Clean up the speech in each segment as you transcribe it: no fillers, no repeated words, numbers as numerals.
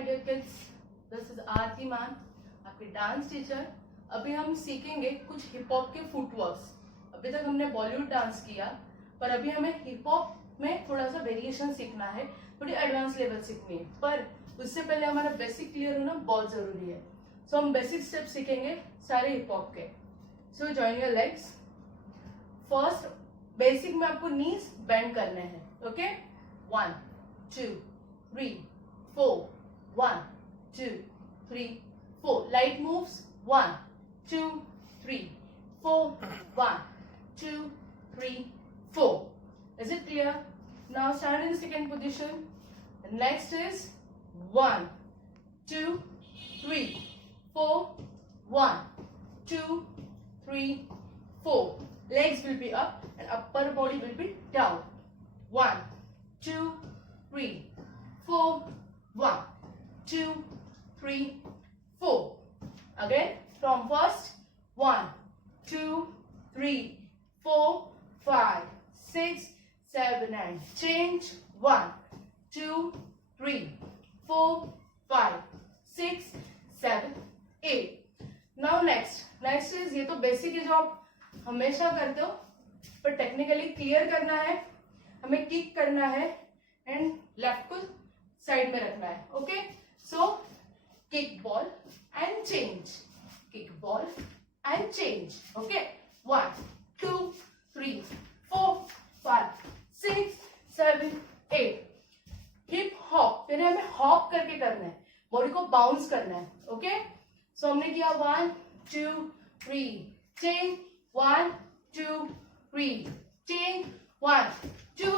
My dear kids, this is Aarti ma'am, आपके dance teacher. अभी हम सीखेंगे कुछ हिप हॉप के फुटवर्क्स। अभी तक हमने बॉलीवुड डांस किया, पर अभी हमें हिप हॉप में थोड़ा सा वेरिएशन सीखना है, थोड़ी एडवांस लेवल सीखनी है। पर उससे पहले हमारा बेसिक क्लियर होना बहुत जरूरी है। सो हम बेसिक स्टेप सीखेंगे सारे हिप हॉप के। So join your legs. First basic में आपको नीज बेंड करने हैं। Okay, 1 2 3 4, 1 2 3 4. Light moves. 1 2 3 4, 1 2 3 4. Is it clear? Now stand in the second position. The next is 1 2 3 4, 1 2 3 4. Legs will be up and upper body will be down. 1 2 3 4, 1 2 3 4. Again from first, 1 2 3 4 5 6 7 and change. 1 2 3 4 5 6 7 8. Now next is, ये तो basic है जो आप हमेशा करते हो, पर technically clear करना है। हमें किक करना है एंड लेफ्ट को साइड में रखना है। Okay, so kick ball and change, kick ball and change. Okay, 1 2 3 4 5 6 7 8. Hip hop यानी हमें हॉप करके करना है, बॉडी को बाउंस करना है। ओके, सो हमने किया 1 2 3 change, 1 2 3 change, 1 2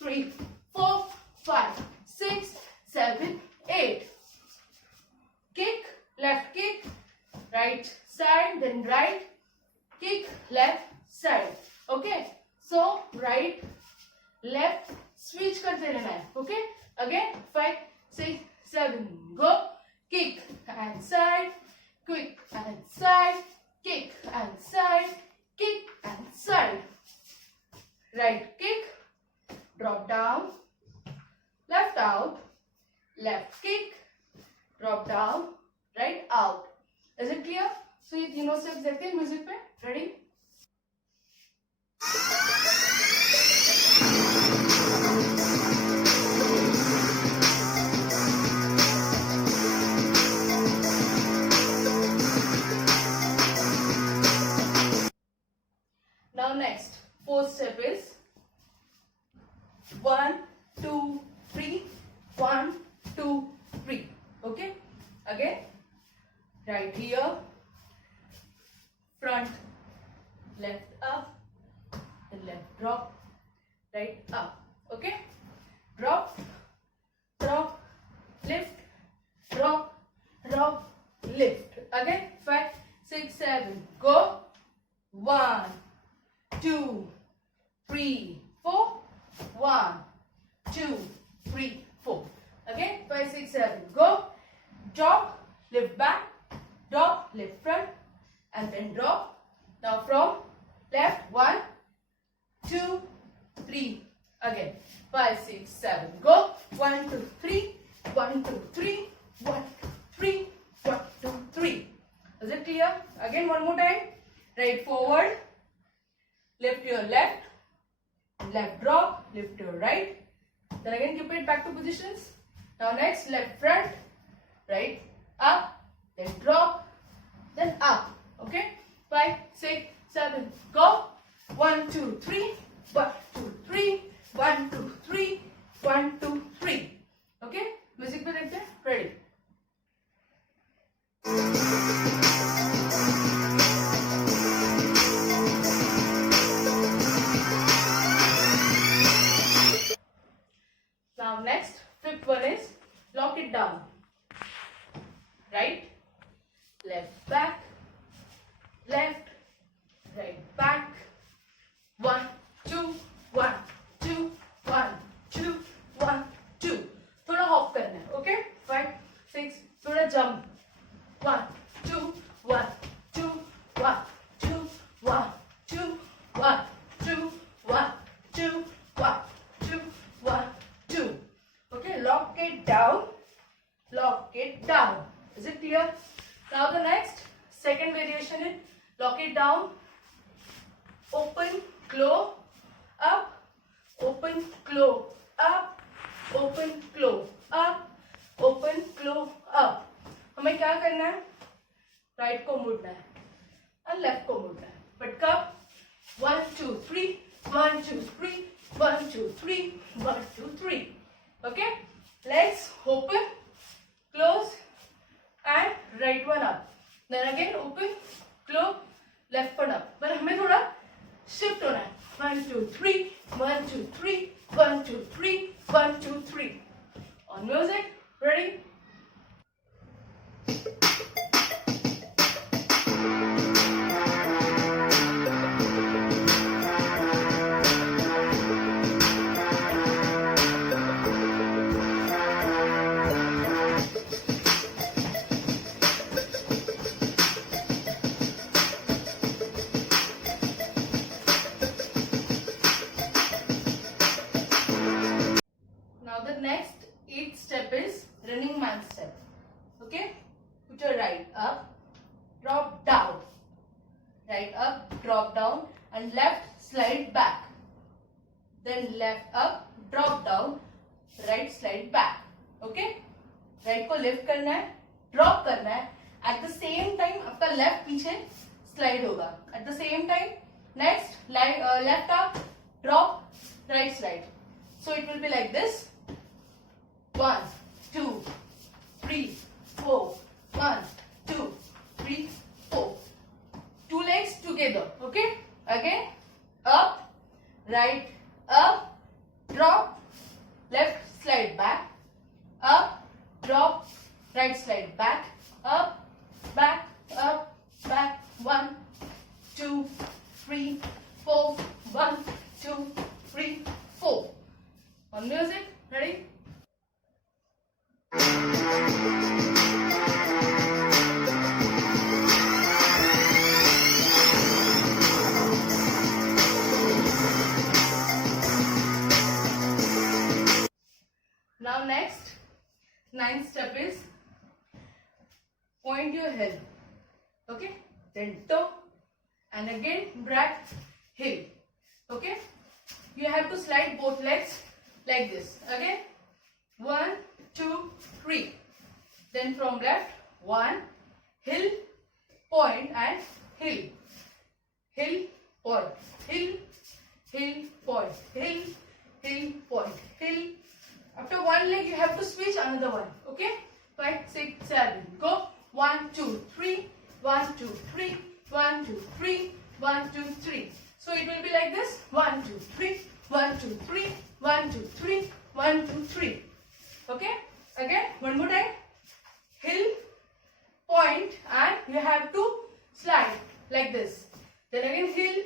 3 4 5 6 7 8. Kick, left kick, right side, then right kick, left side. Okay, so right left switch करते रहना है। Okay, again 5 6 7 go, kick and side, quick and side, kick and side, kick and side. Right kick, drop down, left out, left kick, drop down, right out. Is it clear? So ये तीनों steps देखते हैं music पे। Ready? Now next, fourth step is 1 2 3 1 2 3. Okay, again right here, front left up, then left drop, right up. Okay, drop drop lift, drop drop lift. Again 5 6 7 go, 1 2 3 4 1 2 3 4. Again 5 6 7 go, drop lift back, drop lift front, and then drop. Now from left 1 2 3. Again 5 6 7 go, 1 2 3 1 2 3 1 2 3 1 2 3. Is it clear? Again one more time. Right forward, lift your left, left drop, lift your right, then again keep it back to positions. Now next, left front, right up, then drop, then up. Okay, 5 6 7 go, 1 2 3 1 2 3 1 2 3 1 2 3. Okay, music पे देखते हैं। Ready? Now next, fifth one is lock it down. Right, left back, left, right back, 1 2 1 2 1 2 1 2. थोड़ा hop करना है। Okay, 5 6, थोड़ा jump, 1 2 1 2 1 2 1 2 1 2 1 2 1 2 1 2. Okay, lock it down, lock it down. Is it clear? Now the next second variation is lock it down, open, close, up, open, close, up, open, close, up, open, close, up. हमें क्या करना है? Right को मुड़ना है और left को मुड़ना है. बट कब? 1 2 3 1 2 3 1 2 3 1 2 3. Okay? Legs open, close, and right one up. Then again open, close, left one up. पर हमें थोड़ा शिफ्ट होना है. 1 2 3 1 2 3 1 2 3 1 2 3. On music, ready? Now the next 8th step is running man step. Okay? Put your right up, drop down. Right up, drop down, and left slide back. Then left up, drop down, right slide back. Okay? Right को lift करना है, drop करना है. At the same time आपका left पीछे slide होगा. At the same time, next left up, drop, right slide. So it will be like this. 1 2 3 4 1 2 3 4. Two legs together. Okay? Again, up, right, up, drop, left slide back, up, drop, right slide back, up, back, up, back. 1 2 3 4 1 2 3 4. On music, ready? Now next, 9th step is point your heel. Okay? Then toe and again drag heel. Okay? You have to slide both legs like this. Again, 1 2 3. Then from left, 1 heel, point and heel. Heel, point, heel, heel, point, heel, heel, point, heel. After one leg, you have to switch another one. Okay? 5 6 7. Go. 1 2 3 1 2 3 1 2 3 1 2 3. So it will be like this. 1 2 3 1 2 3 1 2 3 1 2 3. Okay? Again, one more time. Heel, point, and you have to slide like this. Then again heel,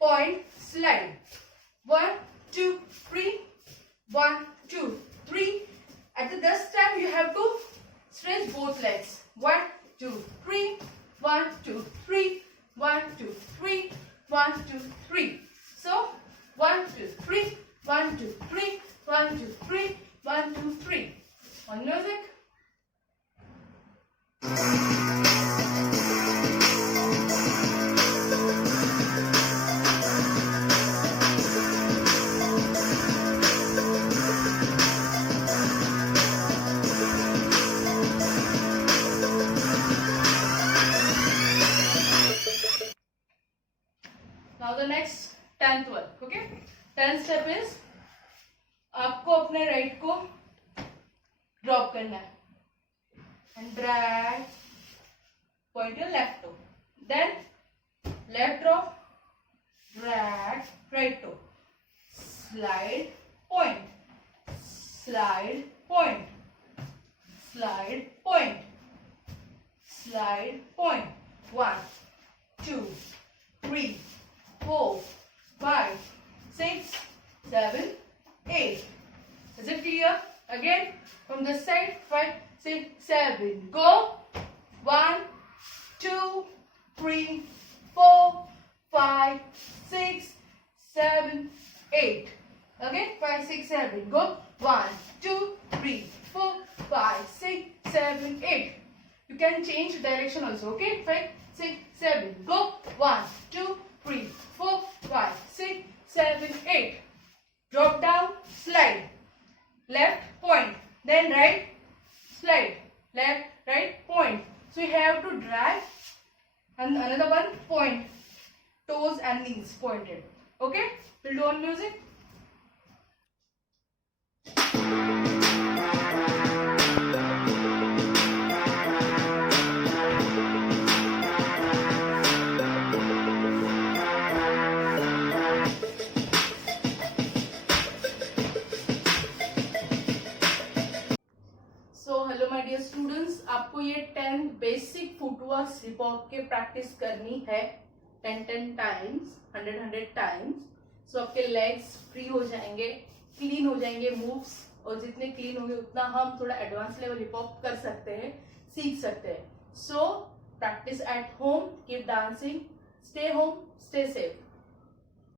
point, slide. 1 2 3 1 2 3. At this time you have to stretch both legs. 1 2 3 1 2 3 1 2 3 1 2 3. So 1 2 3 1 2 3 1 2 3 1 2 3. On music. Now the next 10th one. Okay? 10th step is आपको अपने right को drop करना है and drag, point your left toe. Then left drop, drag right toe, slide, point, slide, point, slide, point, slide, point. 1 2 3 4 5 6 7 8. Is it clear? Again from this side. 5 6 7. Go. 1 2 3 4 5 6 7 8. Again 5 6 7. Go. 1 2 3 4 5 6 7, 8. You can change direction also. Okay, 5, 6, 7. Go. 1, 2, 3, 4, 5, 6, 7, 8. Drop down, slide. Left, point. Then right, slide. Left, right, point. So you have to drag. And another one, point. Toes and knees pointed. Okay, we'll do on music. So hello my dear students, आपको ये 10 basic footwork hip hop के practice करनी है 10 times, 100 times. सो आपके legs free हो जाएंगे, clean हो जाएंगे मूव्स, और जितने क्लीन होंगे उतना हम थोड़ा एडवांस लेवल हिप हॉप कर सकते हैं, सीख सकते हैं। So practice at home, keep dancing, stay home, stay safe.